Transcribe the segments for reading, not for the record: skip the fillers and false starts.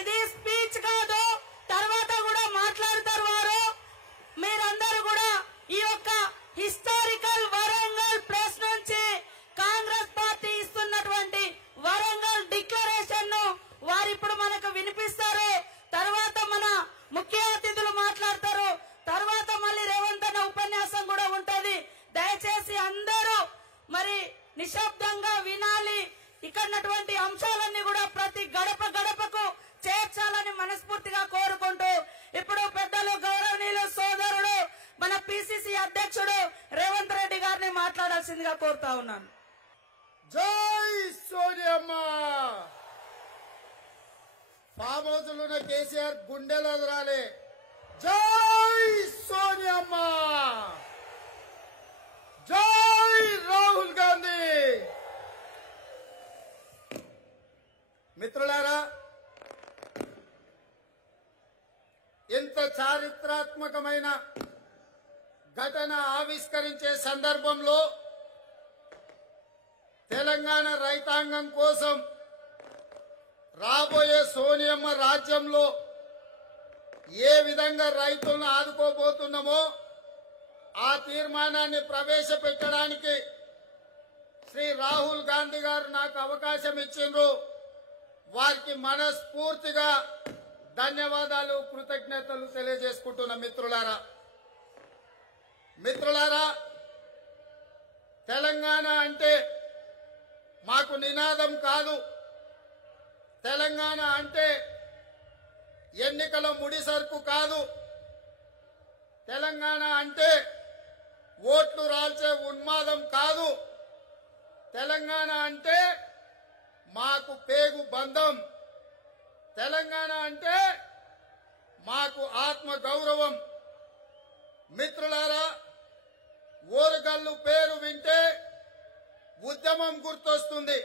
ఇది స్పీచ్ కాదు, తర్వాత కూడా మాట్లాడతారు వారు. మీరందరూ కూడా ఈ యొక్క హిస్టారికల్ వరంగల్ ప్రెస్ నుంచి కాంగ్రెస్ పార్టీ ఇస్తున్నటువంటి వరంగల్ డిక్లరేషన్ ను వారు ఇప్పుడు మనకు వినిపిస్తారు. తర్వాత మన ముఖ్య అతిథులు మాట్లాడతారు. తర్వాత మళ్ళీ రేవంత్ అన్న ఉపన్యాసం కూడా ఉంటది. దయచేసి అందరూ మరి నిశ్శబ్దంగా వినాలి. ఇక్కడటువంటి అంశాలన్నీ కూడా ప్రతి గడప గడపకు చేర్చాలని మనస్ఫూర్తిగా కోరుకుంటూ ఇప్పుడు పెద్దలు గౌరవనీయులు సోదరుడు మన పిసిసి అధ్యక్షుడు రేవంత్ రెడ్డి గారిని మాట్లాడాల్సిందిగా కోరుతా ఉన్నాను. జై సోనియమ్మ. ఫామ్ హౌస్ లో కేసీఆర్ గుండెలో రాలే. జై సోనియమ్మ. జై రాహుల్ గాంధీ. మిత్రులారా, ఇంత చారిత్రాత్మకమైన ఘటన ఆవిష్కరించే సందర్భంలో తెలంగాణ రైతాంగం కోసం రాబోయే సోనియమ్మ రాజ్యంలో ఏ విధంగా రైతులను ఆదుకోబోతున్నామో ఆ తీర్మానాన్ని ప్రవేశపెట్టడానికి శ్రీ రాహుల్ గాంధీ గారు నాకు అవకాశం ఇచ్చిండ్రు. వారికి మనస్ఫూర్తిగా ధన్యవాదాలు, కృతజ్ఞతలు తెలియజేసుకుంటున్న మిత్రులారా, తెలంగాణ అంటే మాకు నినాదం కాదు. తెలంగాణ అంటే ఎన్నికల ముడిసరుకు కాదు. తెలంగాణ అంటే ఓట్లు రాల్చే ఉన్మాదం కాదు. తెలంగాణ అంటే మాకు పేగు బంధం. తెలంగాణ అంటే మాకు ఆత్మ గౌరవం. మిత్రులారా, ఓరుగల్లు పేరు వింటే ఉద్యమం గుర్తొస్తుంది.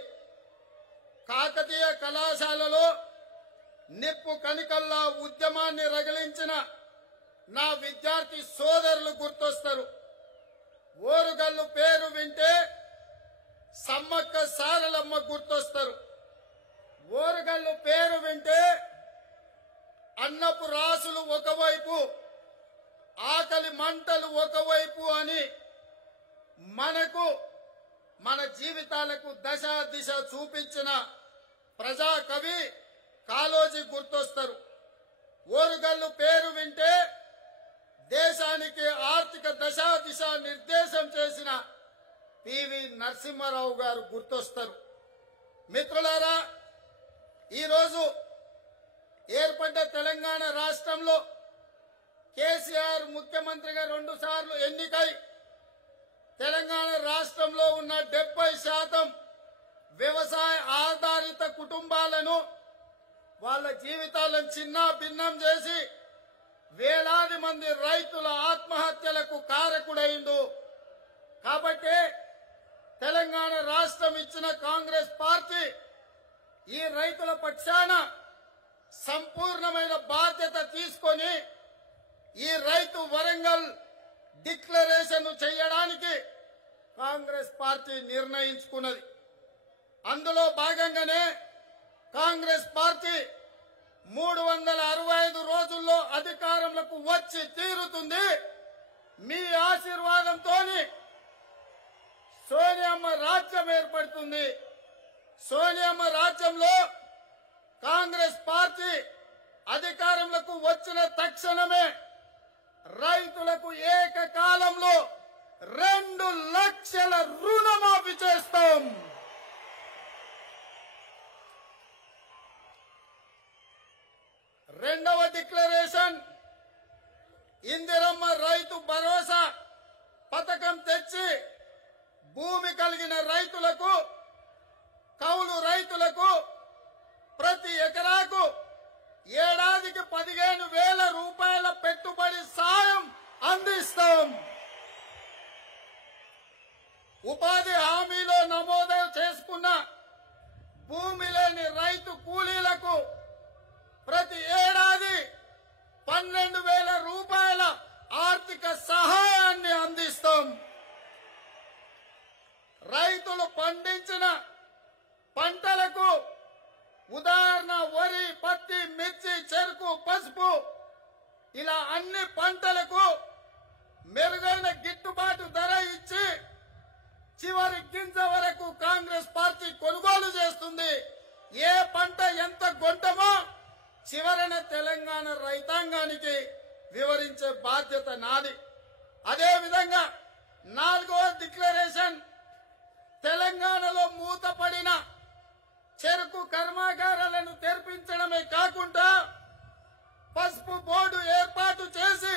కాకతీయ కళాశాలలో నిప్పు కణికల్లా ఉద్యమాన్ని రగిలించిన నా విద్యార్థి సోదరులు గుర్తొస్తారు. ఓరుగల్లు పేరు వింటే సమ్మక్క సారలమ్మ గుర్తొస్తారు. ఓరుగల్లు పేరు వింటే అన్నపు రాసులు ఒకవైపు, ఆకలి మంటలు ఒకవైపు అని మనకు మన జీవితాలకు దశ దిశ చూపించిన ప్రజాకవి కాళోజీ గుర్తొస్తారు. ఓరుగల్లు పేరు వింటే దేశానికి ఆర్థిక దశ దిశ నిర్దేశం చేసిన పివి నరసింహారావు గారు గుర్తొస్తారు. మిత్రులారా, ఈరోజు ఏర్పడ్డ తెలంగాణ రాష్ట్రంలో కేసీఆర్ ముఖ్యమంత్రిగా 2 సార్లు ఎన్నికై తెలంగాణ రాష్ట్రంలో ఉన్న 70% వ్యవసాయ ఆధారిత కుటుంబాలను వాళ్ళ జీవితాలను చిన్న భిన్నం చేసి వేలాది మంది రైతుల ఆత్మహత్యలకు కారకుడైండు. కాబట్టి తెలంగాణ రాష్ట్రం ఇచ్చిన కాంగ్రెస్ పార్టీ ఈ రైతుల పక్షాన సంపూర్ణమైన బాధ్యత తీసుకొని ఈ రైతు వరంగల్ డిక్లరేషన్ చేయడానికి కాంగ్రెస్ పార్టీ నిర్ణయించుకున్నది. అందులో భాగంగానే కాంగ్రెస్ పార్టీ 365 రోజుల్లో అధికారంలోకి వచ్చి తీరుతుంది. మీ ఆశీర్వాదంతో సోనియమ్మ రాజ్యం ఏర్పడుతుంది. సోనియమ్మ రాజ్యంలో కాంగ్రెస్ పార్టీ అధికారంలోకి వచ్చిన తక్షణమే రైతులకు ఏకకాలంలో 2 లక్షల రుణమాఫీ చేస్తాం. రెండవ డిక్లరేషన్ ఇందిరమ్మ రైతు భరోసా పథకం తెచ్చి భూమి కలిగిన రైతులకు, కౌలు రైతులకు ప్రతి ఎకరాకు ఏడాదికి 15,000 రూపాయల పెట్టుబడి సాయం అందిస్తాం. ఉపాధి హామీలో నమోదు చేసుకున్న భూమి లేని రైతు కూలీలకు ప్రతి ఏడాది 12,000 రూపాయల ఆర్థిక సహాయాన్ని అందిస్తాం. రైతులు పండించిన పంటలకు ఉదాహరణ వరి, పత్తి, మిర్చి ఇలా అన్ని పంటలకు మెరుగైన గిట్టుబాటు ధర ఇచ్చి చివరి గింజ వరకు కాంగ్రెస్ పార్టీ కొనుగోలు చేస్తుంది. ఏ పంట ఎంత గొంటమో చివరన తెలంగాణ రైతాంగానికి వివరించే బాధ్యత నాది. అదే విధంగా 4వ డిక్లరేషన్ తెలంగాణలో మూతపడిన చెరుకు కర్మాగారాలను తెరిపించడమే కాకుండా పసుపు బోర్డు ఏర్పాటు చేసి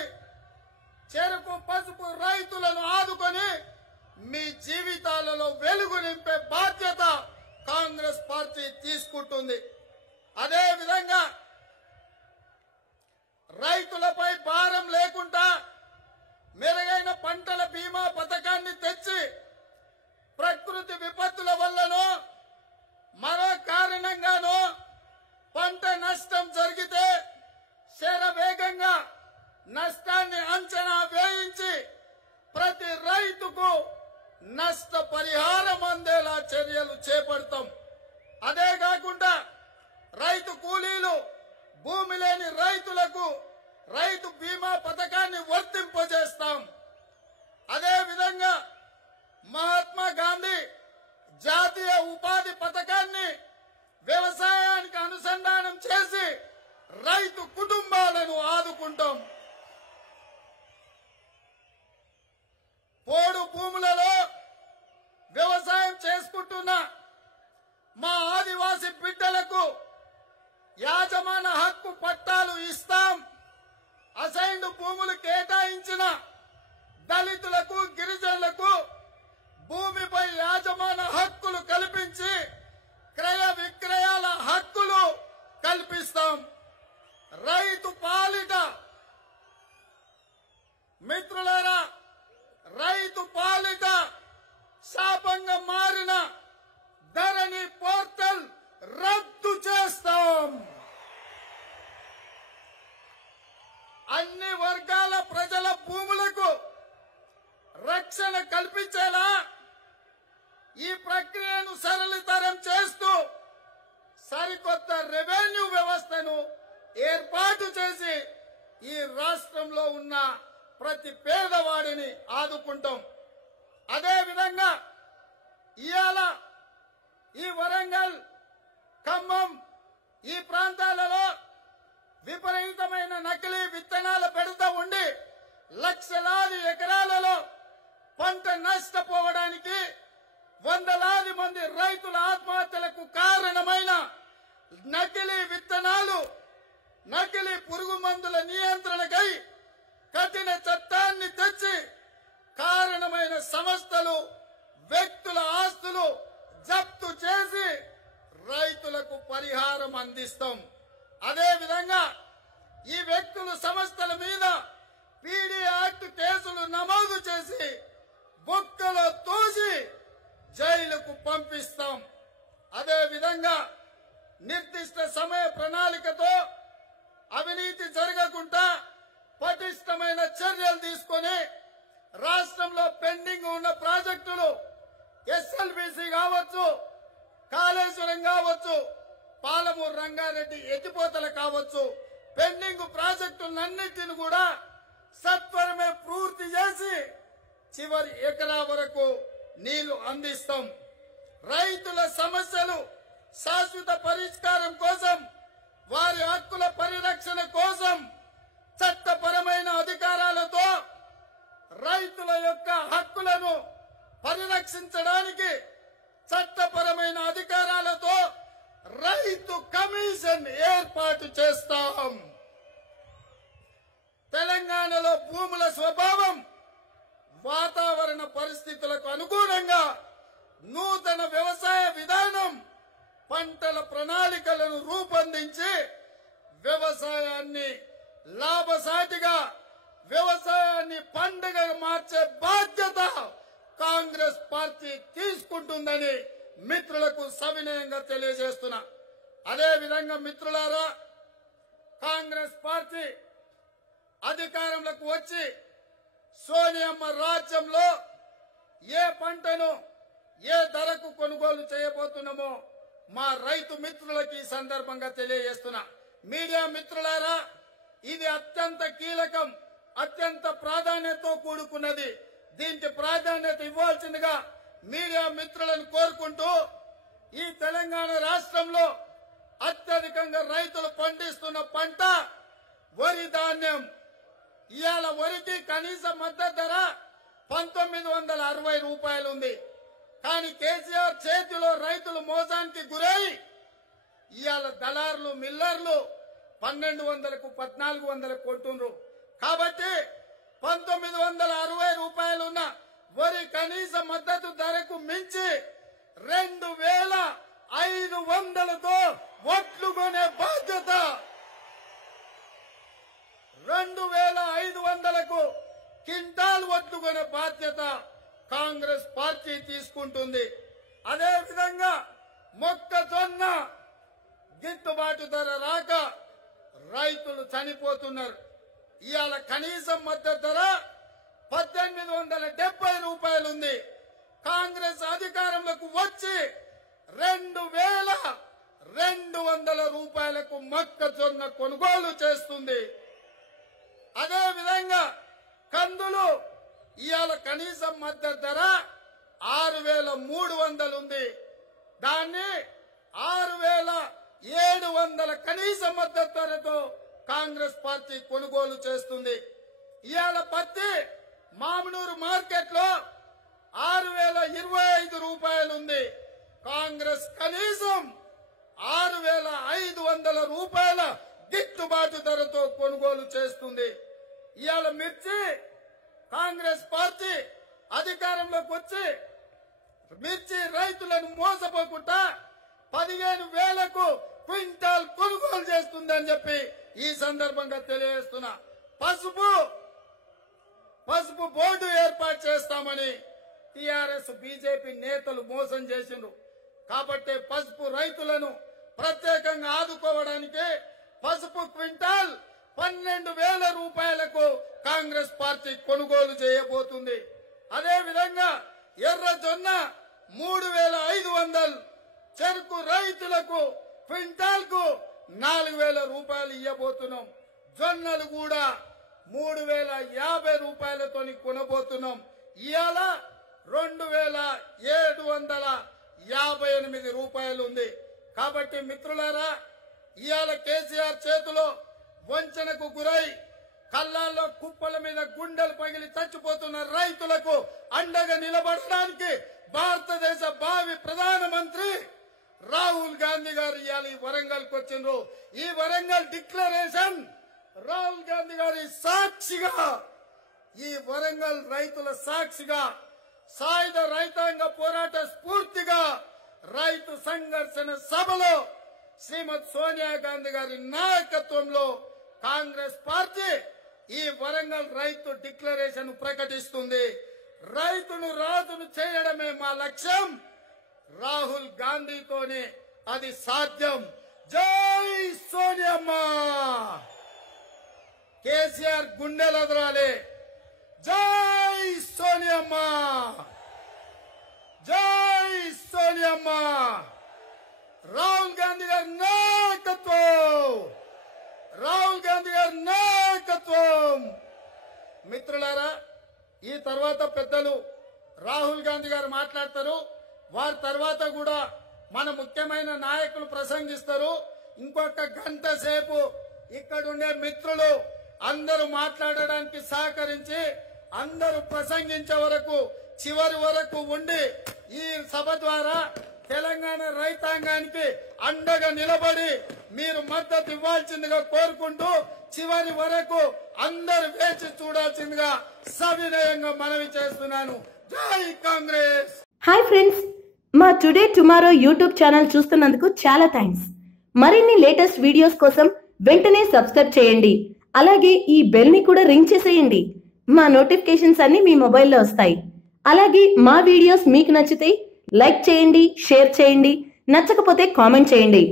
చెరుకు పసుపు రైతులను ఆదుకొని మీ జీవితాలలో వెలుగు నింపే బాధ్యత కాంగ్రెస్ పార్టీ తీసుకుంటుంది. అదే విధంగా రైతులపై భారం లేకుండా మెరుగైన పంటల బీమా పథకాన్ని తెచ్చి ప్రకృతి విపత్తుల వల్లనో మరో కారణంగానో పంట నష్టం జరిగితే శరవేగంగా నష్టాన్ని అంచనా వేయించి ప్రతి రైతుకు నష్ట పరిహారం అందేలా చర్యలు చేపడతాం. అదే కాకుండా రైతు కూలీలు, భూమి లేని రైతులకు రైతు బీమా పథకాన్ని వర్తింపజేస్తాం. అదే విధంగా మహాత్మా గాంధీ జాతీయ ఉపాధి పథకాన్ని వ్యవసాయానికి అనుసంధానం చేసి రైతు కుటుంబాలను ఆదుకుంటాం. పోడు భూములలో వ్యవసాయం చేసుకుంటున్న మా ఆదివాసి బిడ్డలకు యాజమాన హక్కు పట్టాలు ఇస్తాం. అసైన్డ్ భూములు కేటాయించిన దళితులకు, గిరిజనులకు భూమిపై యాజమాన హక్కులు కల్పించి క్రయ విక్రయాల హక్కులు కల్పిస్తాం. రైతు పాలిట మిత్రులారా, రైతు పాలిట శాపంగా మారిన ధరణి పోర్టల్ రద్దు చేస్తాం. అన్ని వర్గాల ప్రజల భూములకు రక్షణ కల్పించేలా ఈ ప్రక్రియను సరళీతరం చేస్తూ సరికొత్త రెవెన్యూ వ్యవస్థను ఏర్పాటు చేసి ఈ రాష్ట్రంలో ఉన్న ప్రతి పేదవాడిని ఆదుకుంటాం. అదే విధంగా ఇవాళ ఈ వరంగల్, ఖమ్మం ఈ ప్రాంతాలలో విపరీతమైన నకిలీ విత్తనాలు పెడుతూ ఉండి లక్షలాది ఎకరాలలో పంట నష్టపోవడానికి, వందలాది మంది రైతుల ఆత్మహత్యలకు కారణమైన నకిలీ విత్తనాలు, నకిలీ పురుగు మందుల నియంత్రణకై కఠిన చట్టాన్ని తెచ్చి కారణమైన సంస్థలు, వ్యక్తుల ఆస్తులు జప్తు చేసి రైతులకు పరిహారం అందిస్తాం. అదే విధంగా ఈ వ్యక్తులు, సంస్థల మీద పీడీ యాక్ట్ కేసులు నమోదు చేసి బొక్కలో తోసి జైలుకు పంపిస్తాం. అదే విధంగా నిర్దిష్ట సమయ ప్రణాళికతో అవినీతి జరగకుండా పటిష్టమైన చర్యలు తీసుకొని రాష్ట్రంలో పెండింగ్ ఉన్న ప్రాజెక్టులు ఎస్ఎల్బీసీ కావచ్చు, కాళేశ్వరం కావచ్చు, పాలమూరు రంగారెడ్డి ఎత్తిపోతలు కావచ్చు, పెండింగ్ ప్రాజెక్టులన్నింటిని కూడా సత్వరమే పూర్తి చేసి చివరి ఎకరా వరకు నీళ్లు అందిస్తాం. రైతుల సమస్యలు శాశ్వత పరిష్కారం కోసం, వారి హక్కుల పరిరక్షణ కోసం చట్టపరమైన అధికారాలతో రైతుల యొక్క హక్కులను పరిరక్షించడానికి చట్టపరమైన అధికారాలతో రైతు కమిషన్ ఏర్పాటు చేస్తాం. తెలంగాణలో భూముల స్వభావం, వాతావరణ పరిస్థితులకు అనుగుణంగా నూతన వ్యవసాయ విధానం, పంటల ప్రణాళికలను రూపొందించి వ్యవసాయాన్ని లాభసాటిగా, వ్యవసాయాన్ని పండుగ మార్చే బాధ్యత కాంగ్రెస్ పార్టీ తీసుకుంటుందని మిత్రులకు సవినయంగా తెలియజేస్తున్నా. అదే విధంగా మిత్రులారా, కాంగ్రెస్ పార్టీ అధికారంలోకి వచ్చి సోనియమ్మ రాజ్యంలో ఏ పంటను ఏ ధరకు కొనుగోలు చేయబోతున్నామో మా రైతు మిత్రులకి ఈ సందర్భంగా తెలియజేస్తున్నా. మీడియా మిత్రులారా, ఇది అత్యంత కీలకం, అత్యంత ప్రాధాన్యతతో కూడుకున్నది. దీనికి ప్రాధాన్యత ఇవ్వాల్సిందిగా మీడియా మిత్రులను కోరుకుంటూ, ఈ తెలంగాణ రాష్ట్రంలో అత్యధికంగా రైతులు పండిస్తున్న పంట వరి ధాన్యం. ఇవాళ వరికి కనీస మద్దతు ధర 1960 రూపాయలు ఉంది. కానీ కేసీఆర్ చేతిలో రైతులు మోసానికి గురై ఇవాళ దళారులు మిల్లర్లు 1200కు 1400 కొంటున్నారు. కాబట్టి 1960 రూపాయలు ఉన్న వరి కనీస మద్దతు ధరకు మించి 2500తో ఒట్లు కొనే బాధ్యత, 2500కు క్వింటాల్ ఒట్లు కొనే బాధ్యత కాంగ్రెస్ పార్టీ తీసుకుంటుంది. అదే విధంగా మొక్కజొన్న గిట్టుబాటు ధర రాక రైతులు చనిపోతున్నారు. ఇవాళ కనీస మద్దతు ధర 1870 రూపాయలు ఉంది. కాంగ్రెస్ అధికారంలోకి వచ్చి 2200 రూపాయలకు మొక్కజొన్న కొనుగోలు చేస్తుంది. అదే విధంగా కందులు ఇవాళ కనీస మద్దతు ధర 6300 ఉంది. దాన్ని 6700 కనీస మద్దతు ధరతో కాంగ్రెస్ పార్టీ కొనుగోలు చేస్తుంది. ఇవాళ పత్తి మామనూరు మార్కెట్ లో 6025 రూపాయలు ఉంది. కాంగ్రెస్ కనీసం 6500 రూపాయల గిట్టుబాటు ధరతో కొనుగోలు చేస్తుంది. ఇవాళ మిర్చి కాంగ్రెస్ పార్టీ అధికారంలోకి వచ్చి మిర్చి రైతులను మోసపోకుండా 15000కు క్వింటాల్ కొనుగోలు చేస్తుందని చెప్పి ఈ సందర్భంగా తెలియజేస్తున్నా. పసుపు బోర్డు ఏర్పాటు చేస్తామని టిఆర్ఎస్ బీజేపీ నేతలు మోసం చేసిండ్రు. కాబట్టి పసుపు రైతులను ప్రత్యేకంగా ఆదుకోవడానికి పసుపు క్వింటాల్ 12000 రూపాయలకు కాంగ్రెస్ పార్టీ కొనుగోలు చేయబోతుంది. అదే విధంగా ఎర్రజొన్న 3500, చెరుకు రైతులకు క్వింటాల్ కు 4000 రూపాయలు ఇవ్వబోతున్నాం. జొన్నలు కూడా 3050 రూపాయలతో కొనబోతున్నాం. ఇవాళ 2758 రూపాయలు ఉంది. కాబట్టి మిత్రులారా, ఇవాళ కేసీఆర్ చేతిలో వంచనకు గురై కళ్ళాల్లో కుప్పల మీద గుండెలు పగిలి చచ్చిపోతున్న రైతులకు అండగా నిలబడడానికి భారతదేశ భావి ప్రధానమంత్రి రాహుల్ గాంధీ గారు ఇవాళ ఈ వరంగల్కి వచ్చిండ్రు. ఈ వరంగల్ డిక్లరేషన్ రాహుల్ గాంధీ గారి సాక్షిగా, ఈ వరంగల్ రైతుల సాక్షిగా, సాయుధ రైతాంగ పోరాట స్ఫూర్తిగా రైతు సంఘర్షణ సభలో శ్రీమతి సోనియా గాంధీ గారి నాయకత్వంలో కాంగ్రెస్ పార్టీ ఈ వరంగల్ రైతు డిక్లరేషన్ ప్రకటిస్తుంది. రైతును రాజును చేయడమే మా లక్ష్యం. రాహుల్ గాంధీతోనే అది సాధ్యం. జై సోనియమ్మ. కేసీఆర్ గుండెలదరాలే. జై సోనియమ్మ, జై సోనియమ్మ. రాహుల్ గాంధీ గారి నాయకత్వం, రాహుల్ గాంధీ గారి నాయకత్వం. మిత్రులారా, ఈ తర్వాత పెద్దలు రాహుల్ గాంధీ గారు మాట్లాడతారు. వారి తర్వాత కూడా మన ముఖ్యమైన నాయకులు ప్రసంగిస్తారు. ఇంకొక గంట సేపు ఇక్కడుండే మిత్రులు అందరూ మాట్లాడడానికి సహకరించి అందరూ ప్రసంగించే వరకు, చివరి వరకు ఉండి ఈ సభ ద్వారా తెలంగాణ రైతాంగానికి అండగా నిలబడి మీరు మద్దతు ఇవ్వాల్సిందిగా కోరుకుంటూ చివరి వరకు అందరూ వేచి చూడాల్సిందిగా సవినయంగా మనవి చేస్తున్నాను. జై కాంగ్రెస్. హాయ్ ఫ్రెండ్స్, మా టుడే టుమారో యూట్యూబ్ ఛానల్ చూస్తున్నందుకు చాలా థ్యాంక్స్. మరిన్ని లేటెస్ట్ వీడియోస్ కోసం వెంటనే సబ్స్క్రైబ్ చేయండి. అలాగే ఈ బెల్ ని కూడా రింగ్ చేసేయండి. మా నోటిఫికేషన్స్ అన్ని మీ మొబైల్లో వస్తాయి. అలాగే మా వీడియోస్ మీకు నచ్చితే లైక్ చేయండి, షేర్ చేయండి, నచ్చకపోతే కామెంట్ చేయండి.